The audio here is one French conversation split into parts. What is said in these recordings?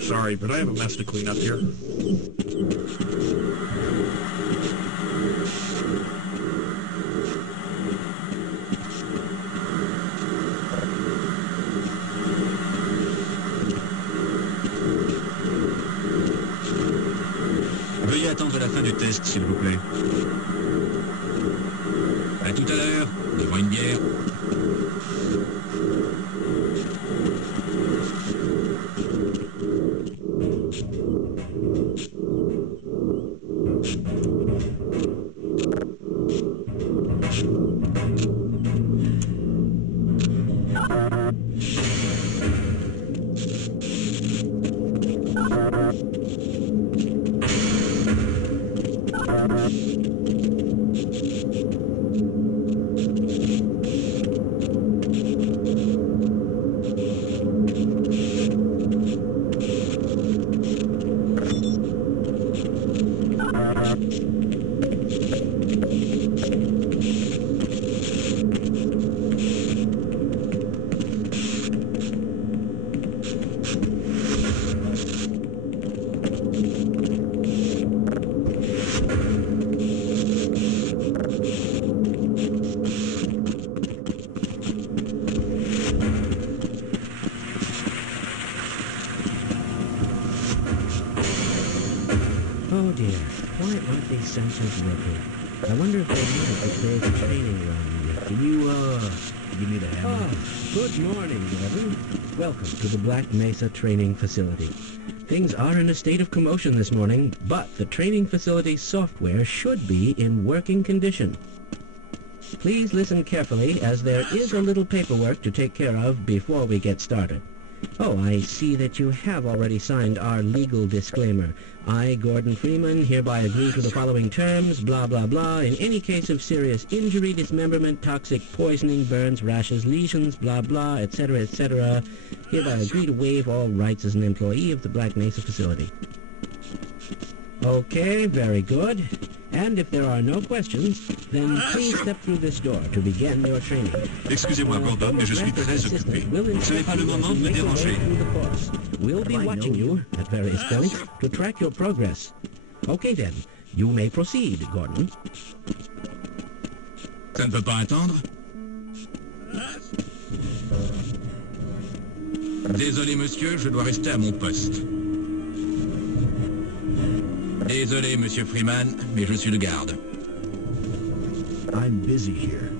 Sorry, but I have a mess to clean up here. Veuillez attendre la fin du test, s'il vous plaît. À tout à l'heure, devant une bière. Oh dear, why aren't these sensors working? I wonder if they need it if there's a training run. Can you, give me the hammer? Oh, good morning, Gordon. Welcome to the Black Mesa Training Facility. Things are in a state of commotion this morning, but the training facility software should be in working condition. Please listen carefully, as there is a little paperwork to take care of before we get started. Oh, I see that you have already signed our legal disclaimer. I, Gordon Freeman, hereby agree to the following terms, blah, blah, blah. In any case of serious injury, dismemberment, toxic poisoning, burns, rashes, lesions, blah, blah, etc., hereby agree to waive all rights as an employee of the Black Mesa facility. Okay, very good. And if there are no questions, then please step through this door to begin your training. Excusez-moi, Gordon, mais je suis très occupé. Ce n'est pas le moment de me déranger. We'll be watching you at various points to track your progress. Okay then, you may proceed, Gordon. Ça ne peut pas attendre? Désolé, monsieur, je dois rester à mon poste. Désolé, monsieur Freeman, mais je suis le garde. I'm busy here.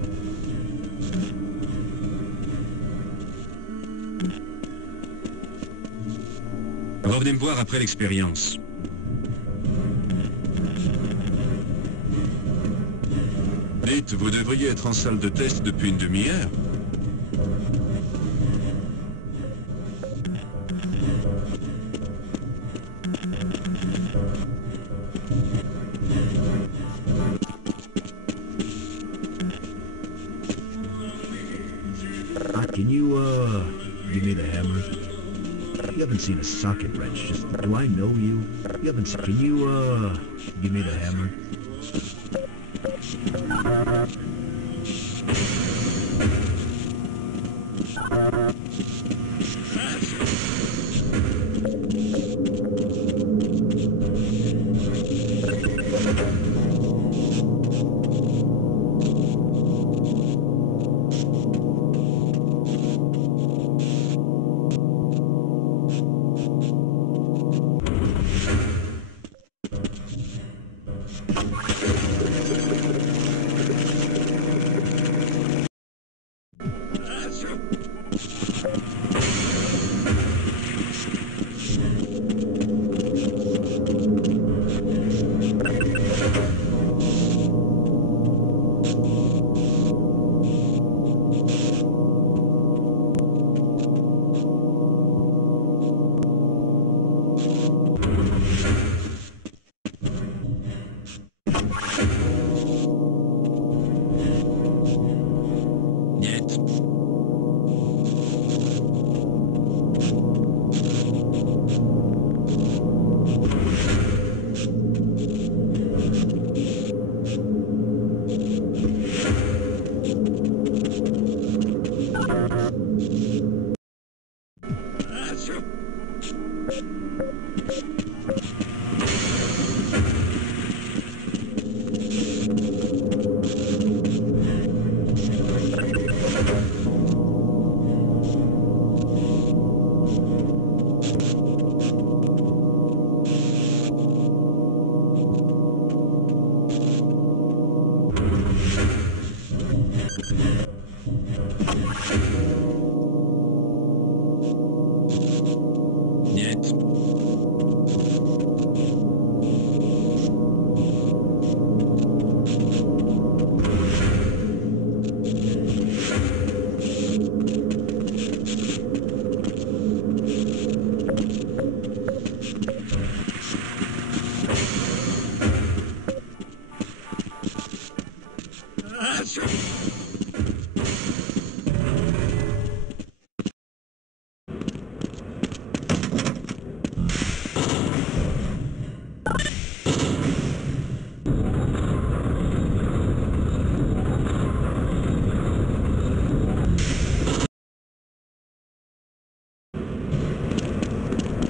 Revenez me voir après l'expérience. Dites, vous devriez être en salle de test depuis une demi-heure. Can you, give me the hammer? You haven't seen a socket wrench. Just, do I know you? You haven't seen... Can you, give me the hammer?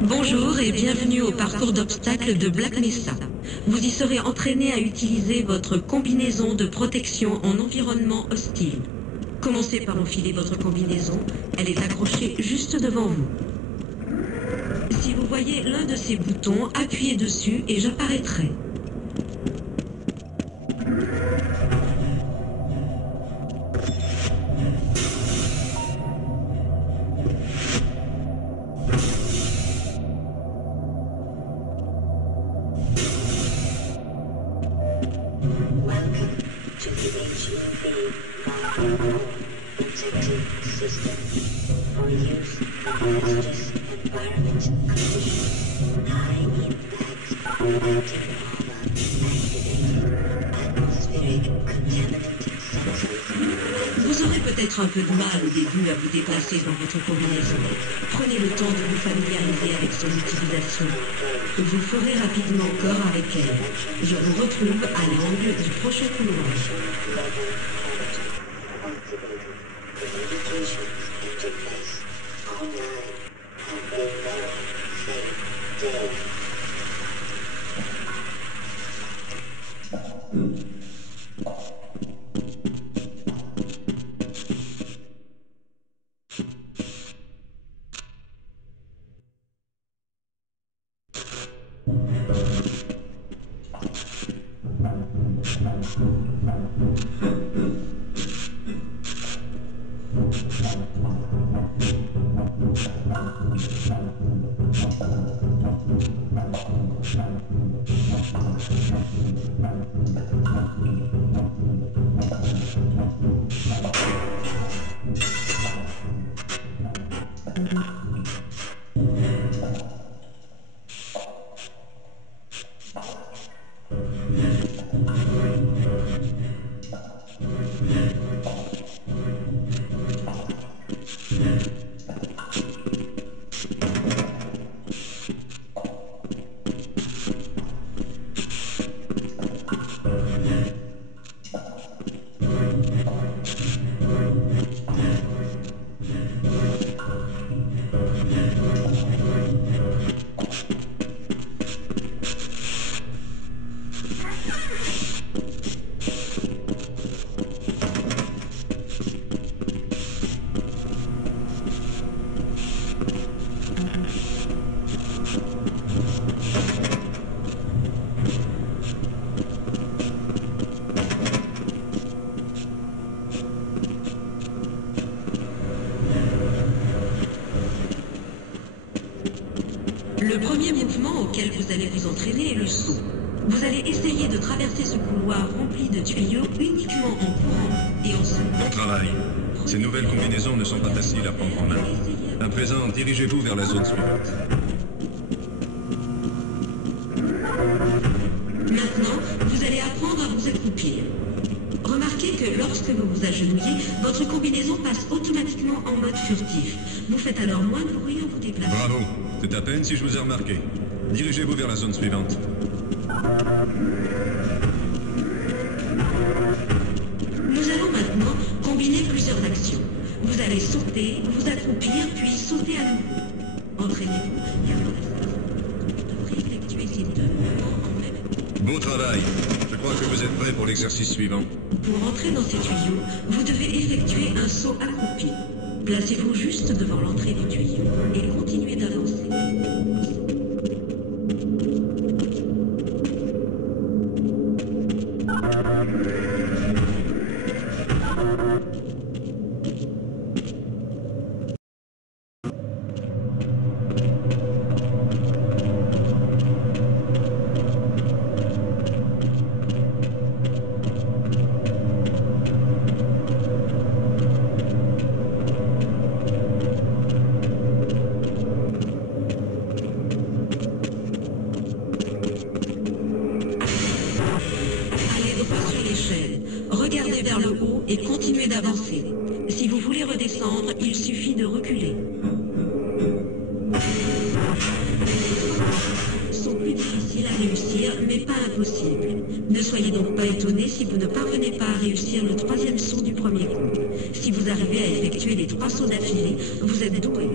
Bonjour et bienvenue au parcours d'obstacles de Black Mesa. Vous y serez entraîné à utiliser votre combinaison de protection en environnement hostile. Commencez par enfiler votre combinaison, elle est accrochée juste devant vous. Si vous voyez l'un de ces boutons, appuyez dessus et j'apparaîtrai. Vous aurez peut-être un peu de mal au début à vous déplacer dans votre combinaison. Prenez le temps de vous familiariser avec son utilisation. Vous ferez rapidement corps avec elle. Je vous retrouve à l'angle du prochain couloir. Le premier mouvement auquel vous allez vous entraîner est le saut. Vous allez essayer de traverser ce couloir rempli de tuyaux uniquement en courant et en sautant. Bon travail. Ces nouvelles combinaisons ne sont pas faciles à prendre en main. À présent, dirigez-vous vers la zone suivante. Maintenant, vous allez apprendre à vous accroupir. Remarquez que lorsque vous vous agenouillez, votre combinaison passe automatiquement en mode furtif. Vous faites alors moins de bruit en vous déplaçant. Bravo. C'est à peine si je vous ai remarqué. Dirigez-vous vers la zone suivante. Nous allons maintenant combiner plusieurs actions. Vous allez sauter, vous accroupir, puis sauter à nouveau. travail. Je crois que vous êtes prêts pour l'exercice suivant. Pour entrer dans ces tuyaux, vous devez effectuer un saut accroupi. Placez-vous juste devant l'entrée du tuyau et continuez d'avancer. Regardez vers le haut et continuez d'avancer. Si vous voulez redescendre, il suffit de reculer. Les sont plus difficiles à réussir, mais pas impossibles. Ne soyez donc pas étonnés si vous ne parvenez pas à réussir le troisième saut du premier coup. Si vous arrivez à effectuer les 3 sauts d'affilée, vous êtes doué.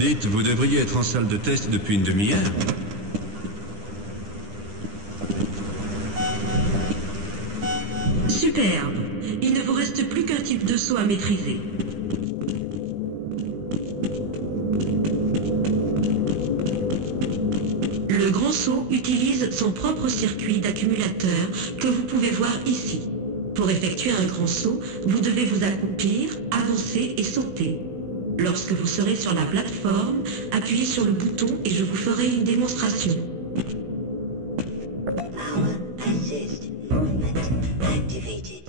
Dites, vous devriez être en salle de test depuis une demi-heure. Superbe. Il ne vous reste plus qu'un type de saut à maîtriser. Le grand saut utilise son propre circuit d'accumulateur que vous pouvez voir ici. Pour effectuer un grand saut, vous devez vous accroupir, avancer et sauter. Lorsque vous serez sur la plateforme, appuyez sur le bouton et je vous ferai une démonstration. Power assist movement activated.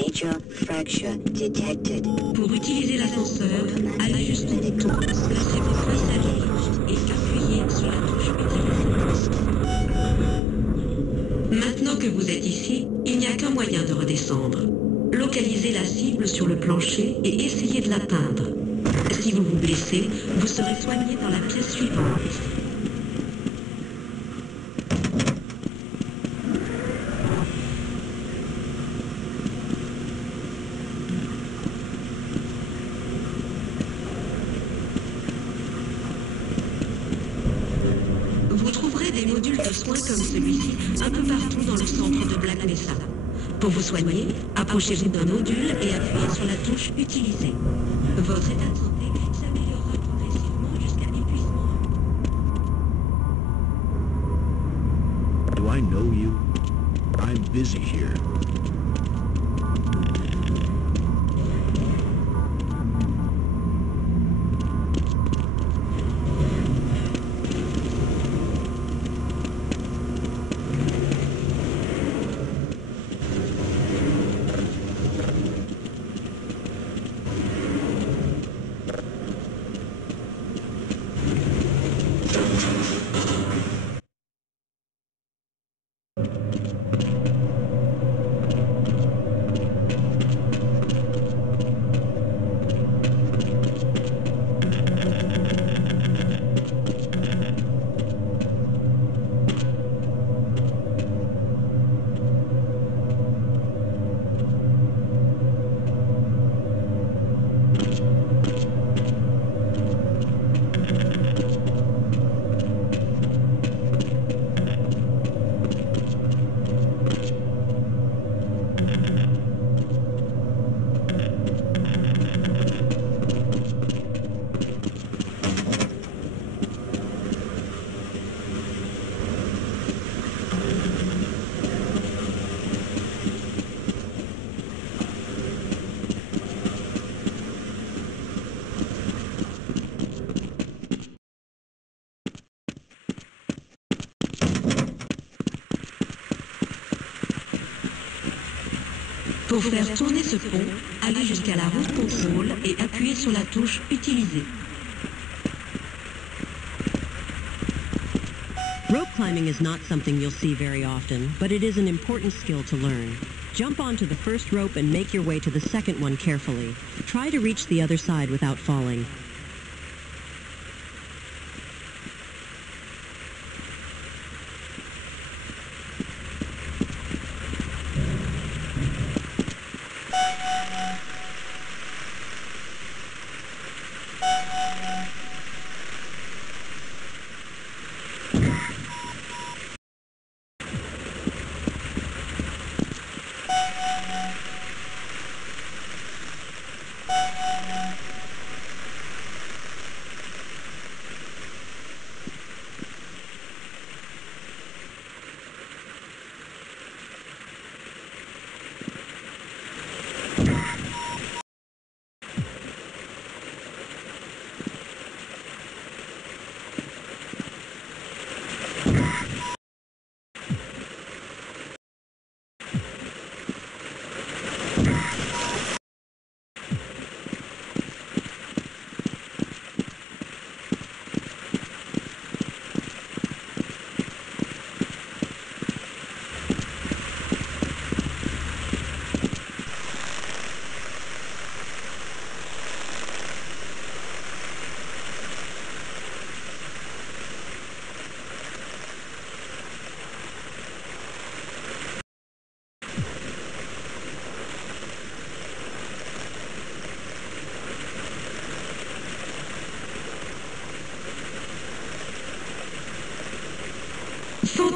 Major fracture detected. Pour utiliser l'ascenseur, allez jusqu'au bouton, placez vos cuisses à gauche et appuyez sur la touche utilisée. Maintenant que vous êtes ici, il n'y a qu'un moyen de redescendre. Localisez la cible sur le plancher et essayez de l'atteindre. Si vous vous blessez, vous serez soigné dans la pièce suivante. Vous trouverez des modules de soins comme celui-ci un peu partout dans le centre de Black Mesa. Pour vous soigner, approchez-vous d'un module et appuyez sur la touche utilisée. Votre état de santé s'améliorera progressivement jusqu'à l'épuisement. Do I know you? I'm busy here. Pour faire tourner ce pont, allez jusqu'à la roue contrôle et appuyez sur la touche Utiliser. Rope climbing is not something you'll see very often, but it is an important skill to learn. Jump onto the first rope and make your way to the second one carefully. Try to reach the other side without falling.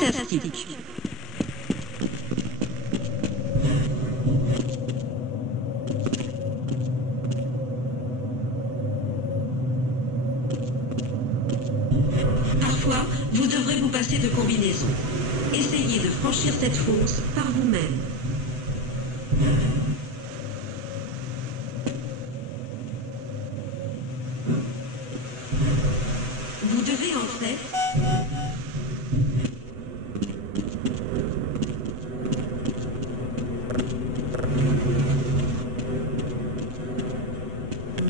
Fantastique. Parfois, vous devrez vous passer de combinaison. Essayez de franchir cette fosse par vous-même. Vous devez en fait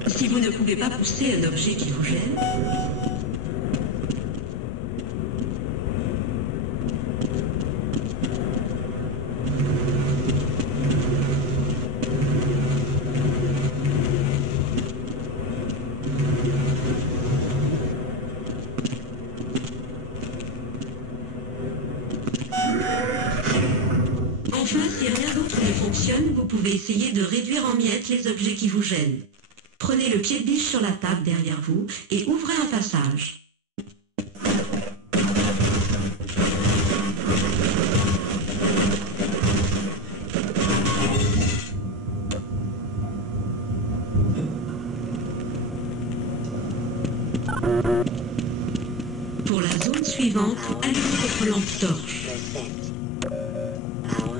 si vous ne pouvez pas pousser un objet qui vous gêne, enfin, si rien d'autre ne fonctionne, vous pouvez essayer de réduire en miettes les objets qui vous gênent. Prenez le pied de biche sur la table derrière vous et ouvrez un passage. Pour la zone suivante, allumez votre lampe torche.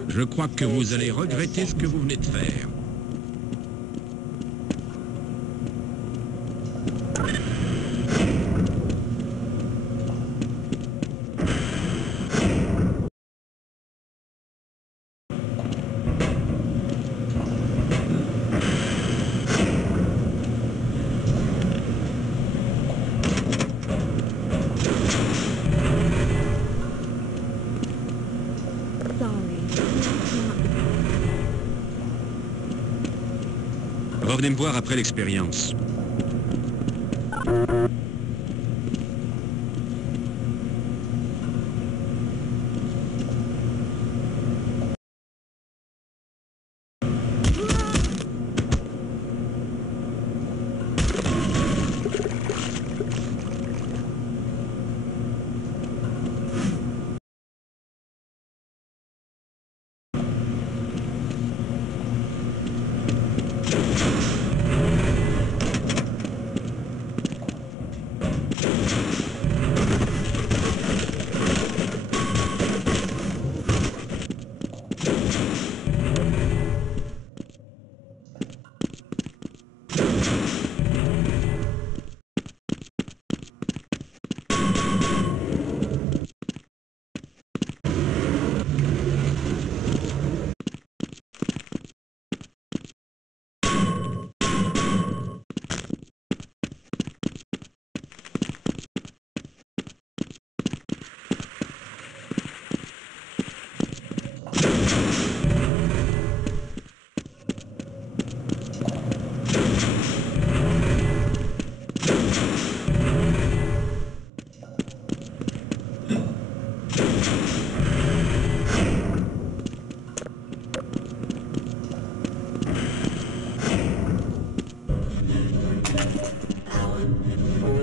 Je crois que vous allez regretter ce que vous venez de faire. Revenez me voir après l'expérience.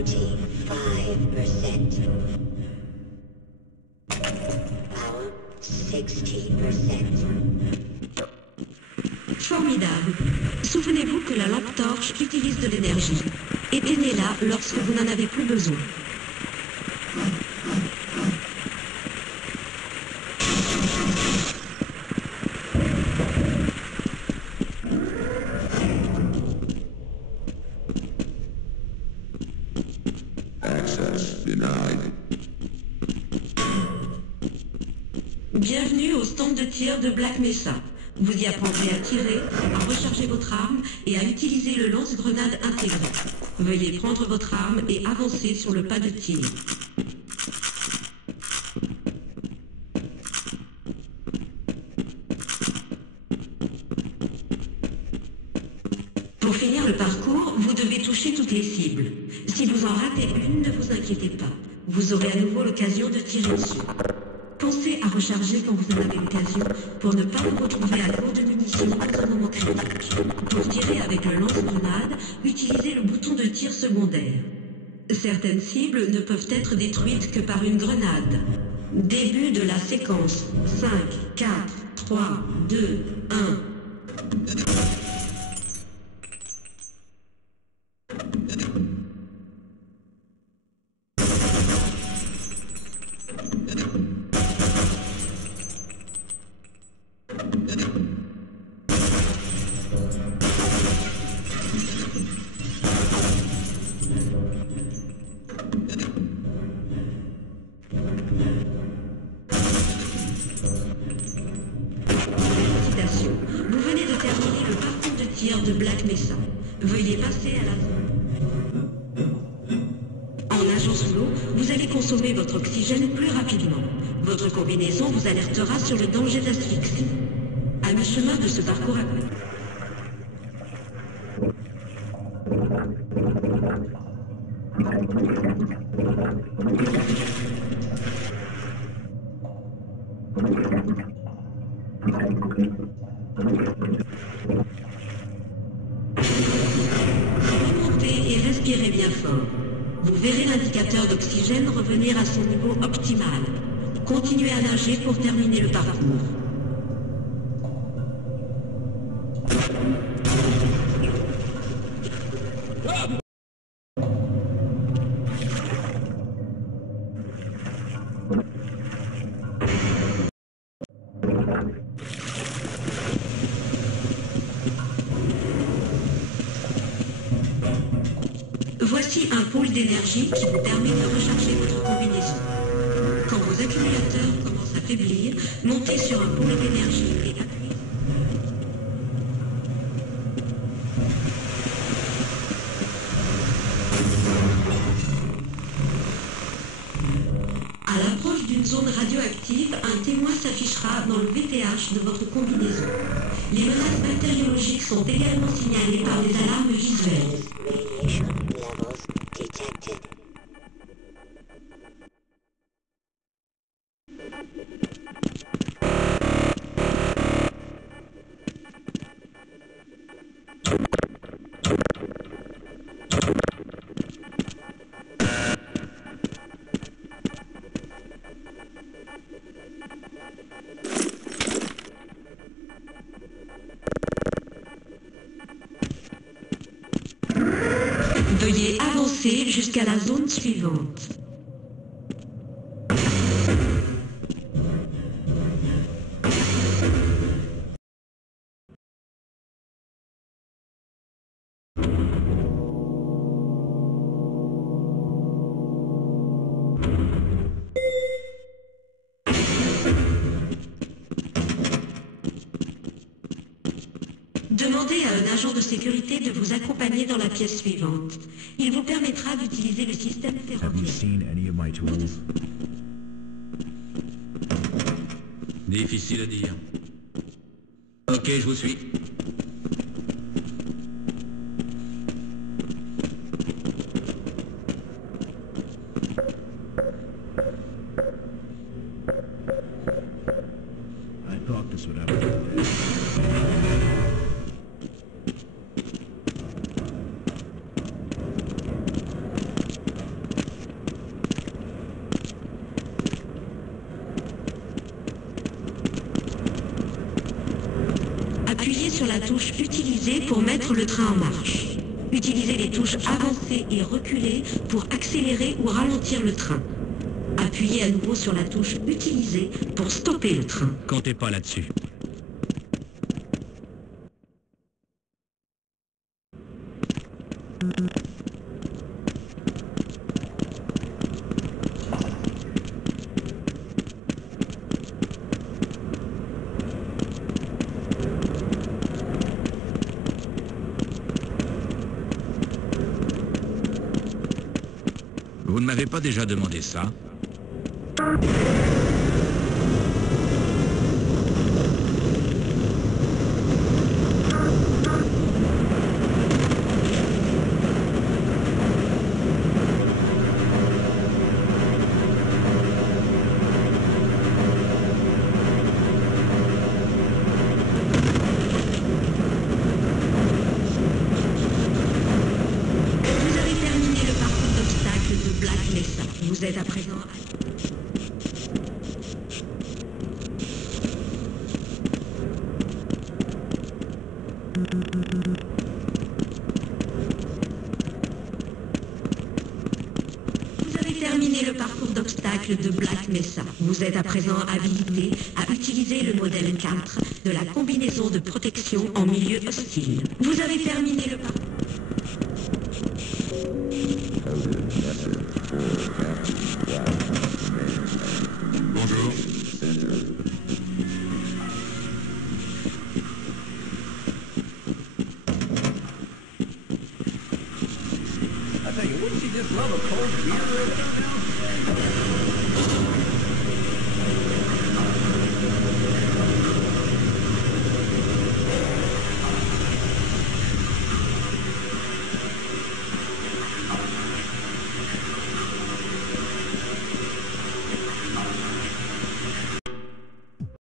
75%. Power 60%. Formidable. Souvenez-vous que la lampe torche utilise de l'énergie. Éteignez-la lorsque vous n'en avez plus besoin. Access denied. Bienvenue au stand de tir de Black Mesa. Vous y apprendrez à tirer, à recharger votre arme et à utiliser le lance-grenade intégré. Veuillez prendre votre arme et avancer sur le pas de tir. Pour finir le parcours, vous devez toucher toutes les cibles. Si vous en ratez une, ne vous inquiétez pas. Vous aurez à nouveau l'occasion de tirer dessus. Pensez à recharger quand vous en avez l'occasion pour ne pas vous retrouver à court de munitions dans un moment critique. Pour tirer avec le lance-grenade, utilisez le bouton de tir secondaire. Certaines cibles ne peuvent être détruites que par une grenade. Début de la séquence. 5, 4, 3, 2, 1. Vous venez de terminer le parcours de tir de Black Mesa. Veuillez passer à la zone. En nageant sous l'eau, vous allez consommer votre oxygène plus rapidement. Votre combinaison vous alertera sur le danger d'asphyxie. À mi-chemin de ce parcours aquatique. Remontez et respirez bien fort. Vous verrez l'indicateur d'oxygène revenir à son niveau optimal. Continuez à nager pour terminer le parcours. Voici un pôle d'énergie qui vous permet de recharger votre combinaison. Quand vos accumulateurs commencent à faiblir, montez sur un pôle d'énergie et appuyez. À l'approche d'une zone radioactive, un témoin s'affichera dans le VTH de votre combinaison. Les menaces bactériologiques sont également signalées par des alarmes visuelles. Radiation levels detected. Veuillez avancer jusqu'à la zone suivante. Demandez à un agent de sécurité de vous accompagner dans la pièce suivante. Il vous permettra d'utiliser le système Have you ferroviaire. seen any of my tools? Difficile à dire. Ok, je vous suis. I thought this would happen. la touche utilisée pour mettre le train en marche. Utilisez les touches avancées et reculées pour accélérer ou ralentir le train. Appuyez à nouveau sur la touche utilisée pour stopper le train. Comptez pas là-dessus. Vous ne m'avez pas déjà demandé ça? Vous êtes à présent... Vous avez terminé le parcours d'obstacles de Black Mesa. Vous êtes à présent habilité à utiliser le modèle 4 de la combinaison de protection en milieu hostile. Vous avez terminé le parcours... Bonjour. I tell you, wouldn't you just love a cold beer?